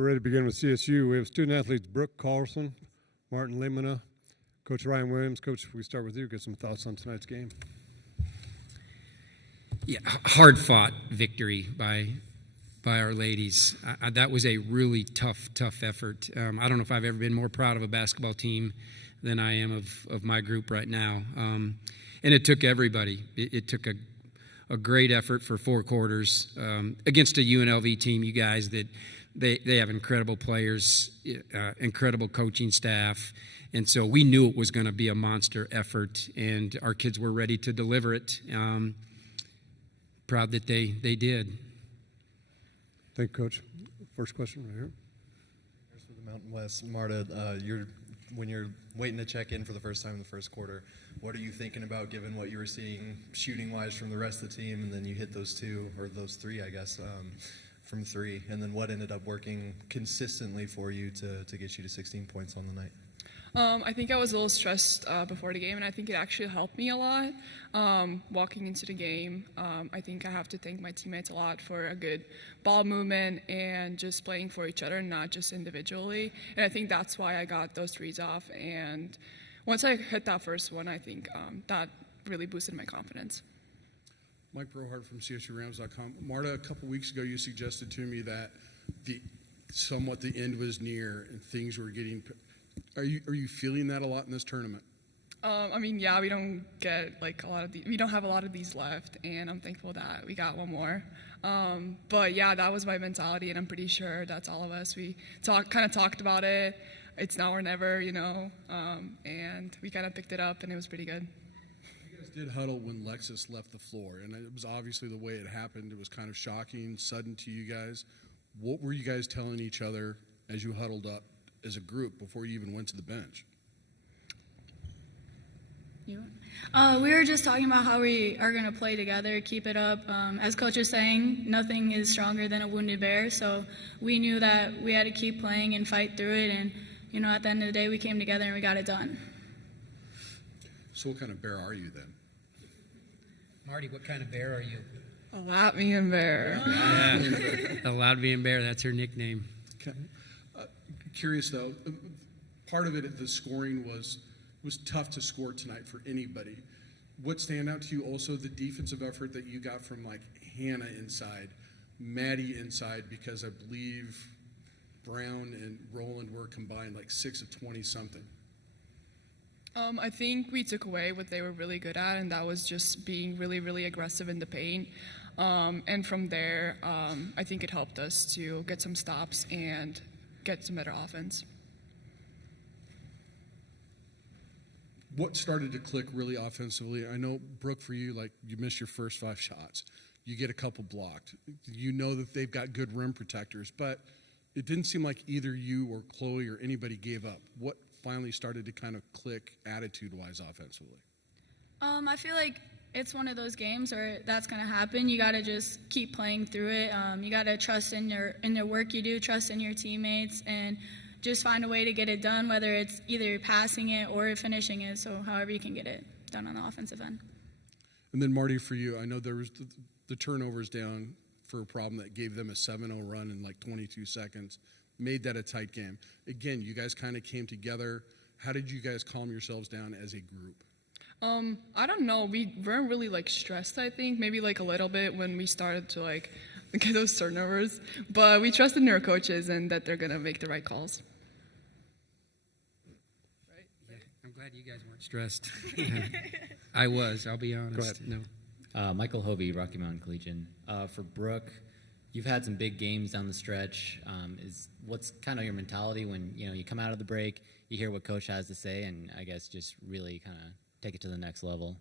We're ready to begin with CSU. We have student athletes Brooke Carlson, Martin Limina, Coach Ryan Williams. Coach, if we start with you, get some thoughts on tonight's game. Yeah, hard-fought victory by our ladies. That was a really tough effort. I don't know if I've ever been more proud of a basketball team than I am of my group right now. And it took everybody. It took a great effort for 4 quarters against a UNLV team, you guys, that they have incredible players, incredible coaching staff. And so we knew it was going to be a monster effort, and our kids were ready to deliver it. Proud that they did. Thank you, Coach. First question right here. First for the Mountain West. Marta, when you're waiting to check in for the first time in the first quarter, what are you thinking about given what you were seeing shooting-wise from the rest of the team, and then you hit those 2, or those 3, I guess, from 3, and then what ended up working consistently for you to get you to 16 points on the night? I think I was a little stressed before the game, and I think it actually helped me a lot walking into the game. I think I have to thank my teammates a lot for a good ball movement and just playing for each other, not just individually. And I think that's why I got those 3s off. And once I hit that first one, I think that really boosted my confidence. Mike Brohart from CSURams.com. Marta, a couple weeks ago, you suggested to me that the end was near and things were getting. Are you feeling that a lot in this tournament? I mean, yeah, we don't get we don't have a lot of these left, and I'm thankful that we got one more. But yeah, that was my mentality, and I'm pretty sure that's all of us. We kind of talked about it. It's now or never, and we kind of picked it up, and it was pretty good. You guys did huddle when Lexus left the floor, and it was obviously the way it happened. It was kind of shocking, sudden to you guys. What were you guys telling each other as you huddled up as a group before you even went to the bench? We were just talking about how we are going to play together, keep it up. As Coach was saying, nothing is stronger than a wounded bear, so we knew that we had to keep playing and fight through it, and at the end of the day, we came together and we got it done. So what kind of bear are you then? Marty, what kind of bear are you? A Latvian bear. Yeah, a Latvian bear, that's her nickname. Okay. Curious though, part of it, the scoring was tough to score tonight for anybody. What stand out to you also, the defensive effort that you got from like Hannah inside, Maddie inside, because I believe Brown and Roland were combined like 6 of 20 something. I think we took away what they were really good at, and that was just being really, really aggressive in the paint. And from there, I think it helped us to get some stops and get some better offense. What started to click really offensively? I know, Brooke, for you, like you missed your first 5 shots. You get a couple blocked. You know that they've got good rim protectors, but it didn't seem like either you or Chloe or anybody gave up. What finally started to kind of click attitude-wise offensively? I feel like it's one of those games where that's going to happen. You got to just keep playing through it. You got to trust in the work you do, trust in your teammates, and just find a way to get it done, whether it's either passing it or finishing it, so however you can get it done on the offensive end. And then, Marty, for you, I know there was the turnovers down for a problem that gave them a 7-0 run in like 22 seconds, made that a tight game. Again, you guys kind of came together. How did you guys calm yourselves down as a group? I don't know. We weren't really stressed, I think. Maybe a little bit when we started to get those turnovers. But we trusted in our coaches and that they're going to make the right calls. Right? Yeah, I'm glad you guys weren't stressed. I was, I'll be honest. Go ahead. No. Michael Hovey, Rocky Mountain Collegian. For Brooke, you've had some big games down the stretch. What's kind of your mentality when you come out of the break, you hear what Coach has to say, and I guess just really kind of take it to the next level?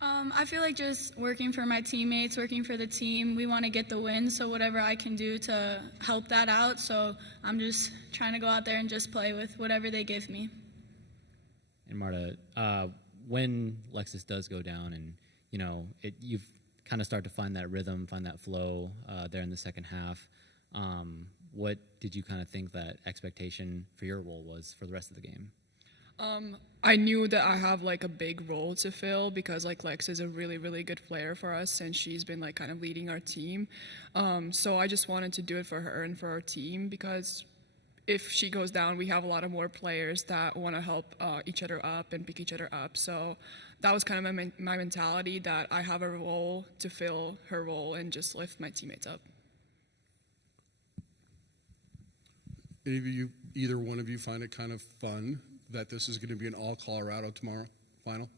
I feel like just working for my teammates, working for the team. We want to get the win, so whatever I can do to help that out. So I'm just trying to go out there and just play with whatever they give me. And Marta, when Lexus does go down and, you've kind of start to find that rhythm, find that flow there in the second half, what did you kind of think that expectation for your role was for the rest of the game? I knew that I have like a big role to fill because like Lex is a really, really good player for us and she's been like kind of leading our team. So I just wanted to do it for her and for our team because if she goes down, we have a lot of more players that want to help each other up and pick each other up. So that was kind of my mentality, that I have a role to fill her role and just lift my teammates up. Any of you, either one of you, find it kind of fun that this is going to be an all Colorado tomorrow final?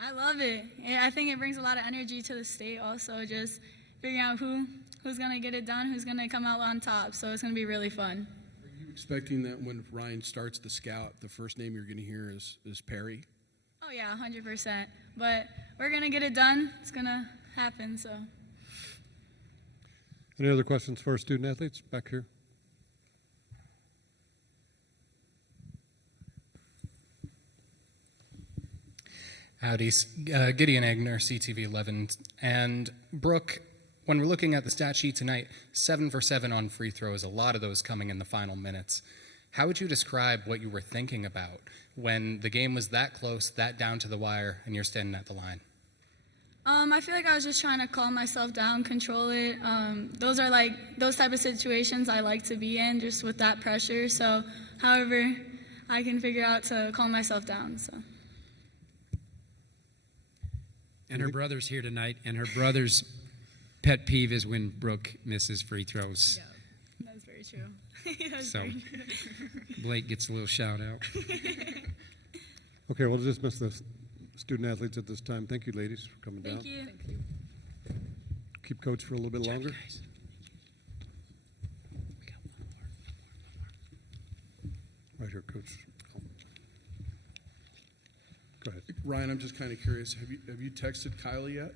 I love it. Yeah, I think it brings a lot of energy to the state also, just figuring out who's going to get it done, who's going to come out on top. So it's going to be really fun. Are you expecting that when Ryan starts the scout, the first name you're going to hear is Perry? Oh, yeah, 100%. But we're going to get it done. It's going to happen, so. Any other questions for our student athletes back here? Howdy, Gideon Agner, CTV 11. And Brooke, when we're looking at the stat sheet tonight, 7 for 7 on free throws, a lot of those coming in the final minutes. How would you describe what you were thinking about when the game was that close, that down to the wire, and you're standing at the line? I feel like I was just trying to calm myself down, control it. Those are like those type of situations I like to be in, just with that pressure. So, however, I can figure out to calm myself down. So. And her brother's here tonight, and her brother's pet peeve is when Brooke misses free throws. Yeah, that's very true. That's So very true. Blake gets a little shout out. Okay, we'll dismiss the student athletes at this time. Thank you, ladies, for coming down. Thank you. Keep coach for a little bit longer. Guys. We got one more. Right here, coach. Go ahead. Ryan, I'm just kind of curious. Have you texted Kylie yet?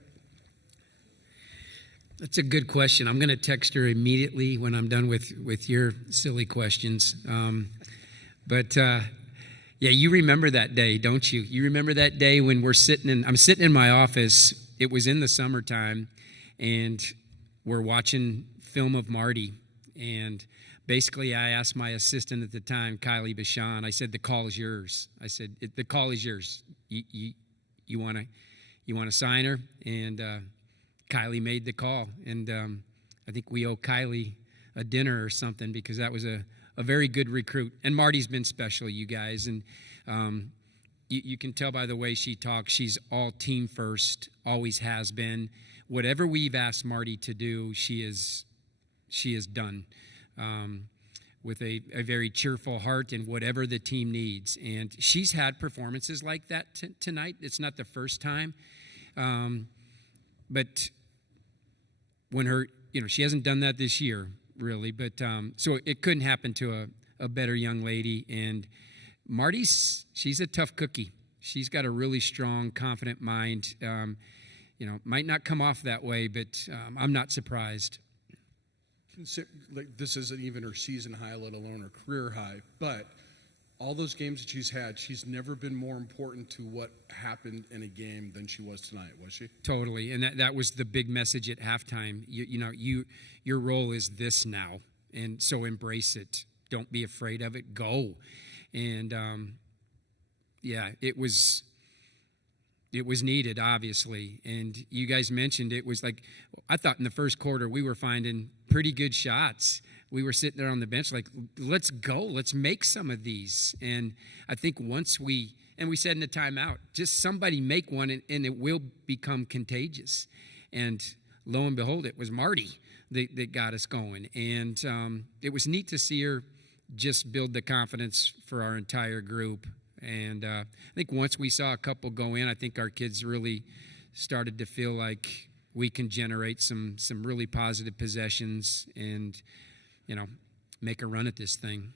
That's a good question. I'm going to text her immediately when I'm done with your silly questions. Yeah, you remember that day, don't you? You remember that day when I'm sitting in my office. It was in the summertime, and we're watching film of Marty. And basically, I asked my assistant at the time, Kylie Bashan, I said, the call is yours. I said, the call is yours. You want to sign her? And Kylie made the call. And I think we owe Kylie a dinner or something because that was a very good recruit. And Marty's been special, you guys. And you can tell by the way she talks, she's all team first, always has been. Whatever we've asked Marty to do, she has done with a very cheerful heart and whatever the team needs. And she's had performances like that tonight. It's not the first time. But when she hasn't done that this year, really. But so it couldn't happen to a better young lady. And she's a tough cookie. She's got a really strong, confident mind. Might not come off that way, but I'm not surprised. This isn't even her season high, let alone her career high, but all those games that she's had, she's never been more important to what happened in a game than she was tonight, was she? Totally, and that was the big message at halftime. Your role is this now, and so embrace it. Don't be afraid of it. Go, and it was needed, obviously. And you guys mentioned it was like, I thought in the first quarter we were finding pretty good shots. We were sitting there on the bench like, let's go. Let's make some of these. And I think once we said in the timeout, just somebody make one and it will become contagious. And lo and behold, it was Marty that got us going. And it was neat to see her just build the confidence for our entire group. And I think once we saw a couple go in, I think our kids really started to feel like we can generate some really positive possessions and, make a run at this thing.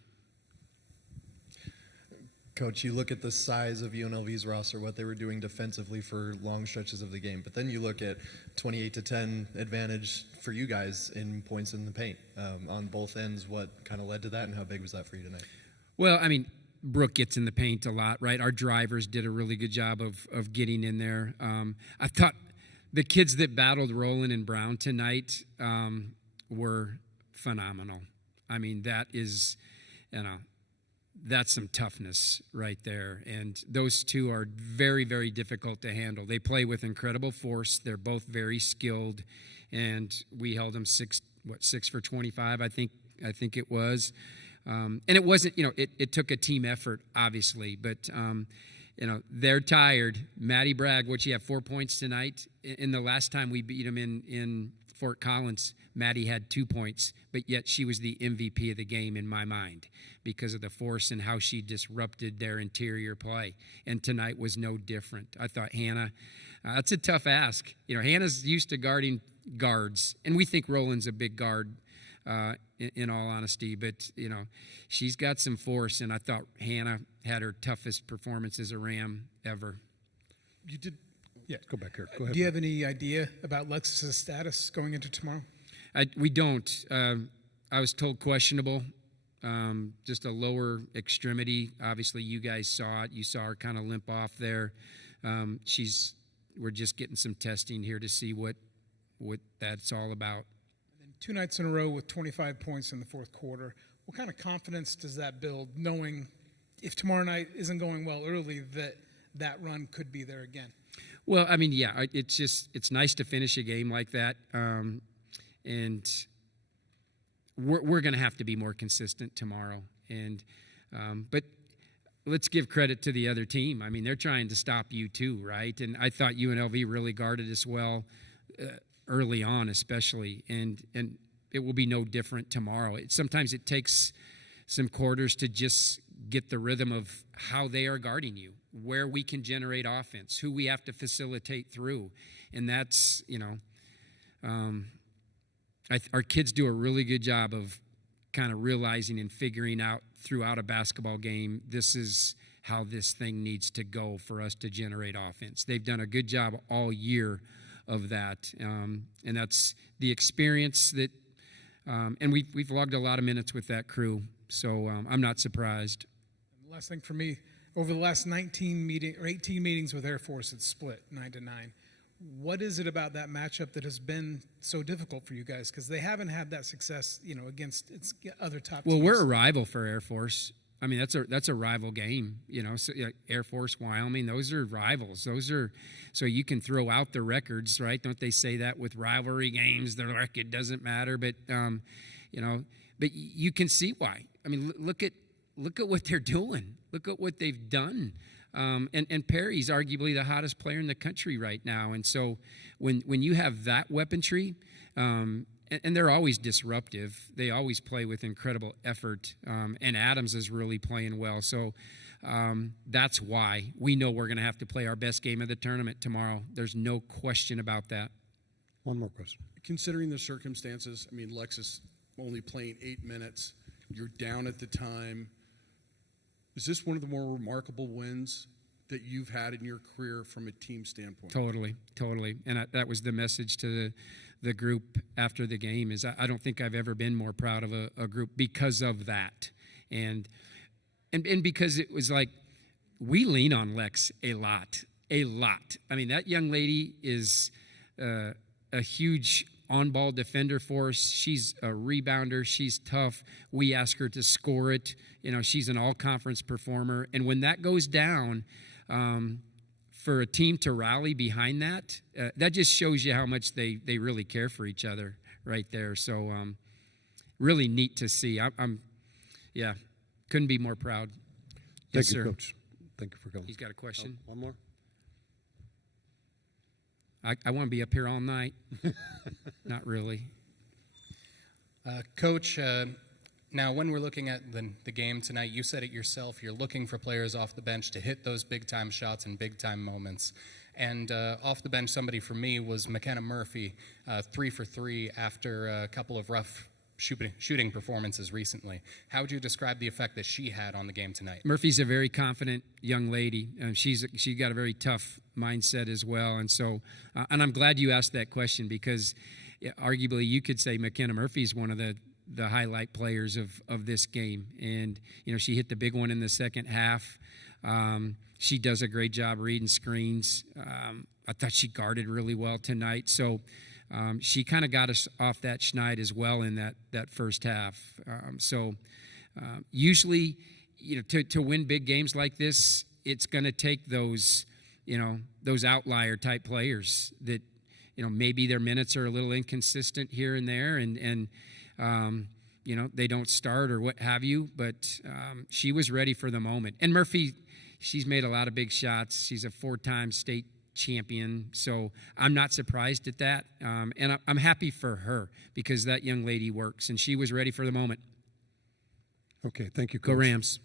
Coach, you look at the size of UNLV's roster, what they were doing defensively for long stretches of the game, but then you look at 28-10 advantage for you guys in points in the paint on both ends. What kind of led to that, and how big was that for you tonight? Well, I mean, Brooke gets in the paint a lot, right? Our drivers did a really good job of getting in there. I thought the kids that battled Roland and Brown tonight were phenomenal. I mean, that is, that's some toughness right there. And those two are very, very difficult to handle. They play with incredible force. They're both very skilled, and we held them 6 for 25, I think it was. And it wasn't, it took a team effort, obviously, but they're tired. Maddie Bragg, what, she have 4 points tonight? In the last time we beat them in Fort Collins, Maddie had 2 points, but yet she was the MVP of the game in my mind because of the force and how she disrupted their interior play. And tonight was no different. I thought Hannah, that's a tough ask. Hannah's used to guarding guards, and we think Roland's a big guard, in all honesty, but she's got some force, and I thought Hannah had her toughest performance as a Ram ever. You did. Yeah, go back here. Go ahead. Do you have any idea about Lexus's status going into tomorrow? We don't. I was told questionable, just a lower extremity. Obviously, you guys saw it. You saw her kind of limp off there. We're just getting some testing here to see what that's all about. And then 2 nights in a row with 25 points in the fourth quarter. What kind of confidence does that build, knowing if tomorrow night isn't going well early, that run could be there again? Well, I mean, yeah, it's nice to finish a game like that, and we're going to have to be more consistent tomorrow. And but let's give credit to the other team. I mean, they're trying to stop you too, right? And I thought UNLV really guarded us well early on, especially, and it will be no different tomorrow. Sometimes it takes some quarters to just get the rhythm of how they are guarding you, where we can generate offense, who we have to facilitate through. And that's, our kids do a really good job of kind of realizing and figuring out throughout a basketball game, this is how this thing needs to go for us to generate offense. They've done a good job all year of that. And that's the experience that, and we've logged a lot of minutes with that crew. So I'm not surprised. Last thing for me, over the last 18 meetings with Air Force, it's split 9-9. What is it about that matchup that has been so difficult for you guys? Because they haven't had that success, against its other top teams. Well, we're a rival for Air Force. I mean, that's a rival game, So Air Force, Wyoming, those are rivals. Those are, so you can throw out the records, right? Don't they say that with rivalry games? The record doesn't matter, but but you can see why. I mean, look at what they're doing. Look at what they've done. And Perry's arguably the hottest player in the country right now. And so when you have that weaponry, and they're always disruptive, they always play with incredible effort. And Adams is really playing well. So that's why we know we're going to have to play our best game of the tournament tomorrow. There's no question about that. One more question. Considering the circumstances, I mean, Lexus only playing 8 minutes, you're down at the time. Is this one of the more remarkable wins that you've had in your career from a team standpoint? Totally. And that was the message to the group after the game is I don't think I've ever been more proud of a group because of that. And because it was like we lean on Lex a lot. I mean, that young lady is a huge on-ball defender for us. She's a rebounder. She's tough. We ask her to score it. She's an all-conference performer. And when that goes down, for a team to rally behind that, that just shows you how much they really care for each other right there. So really neat to see. Yeah, couldn't be more proud. Thank Yes, you, sir. Coach. Thank you for coming. He's got a question. One more. I want to be up here all night. Not really. Coach, now when we're looking at the game tonight, you said it yourself, you're looking for players off the bench to hit those big-time shots and big-time moments. And off the bench, somebody for me was McKenna Murphy, 3 for 3 after a couple of rough shooting performances recently. How would you describe the effect that she had on the game tonight? Murphy's a very confident young lady. She's got a very tough mindset as well. And so, and I'm glad you asked that question because arguably you could say McKenna Murphy's one of the highlight players of this game. And, she hit the big one in the second half. She does a great job reading screens. I thought she guarded really well tonight. So she kind of got us off that schneid as well in that first half. Usually to win big games like this, it's going to take those outlier type players that, maybe their minutes are a little inconsistent here and there, and they don't start or what have you. But she was ready for the moment. And Murphy, she's made a lot of big shots. She's a 4-time state champion, so I'm not surprised at that. And I'm happy for her because that young lady works, and she was ready for the moment. Okay, thank you, Go Coach. Rams.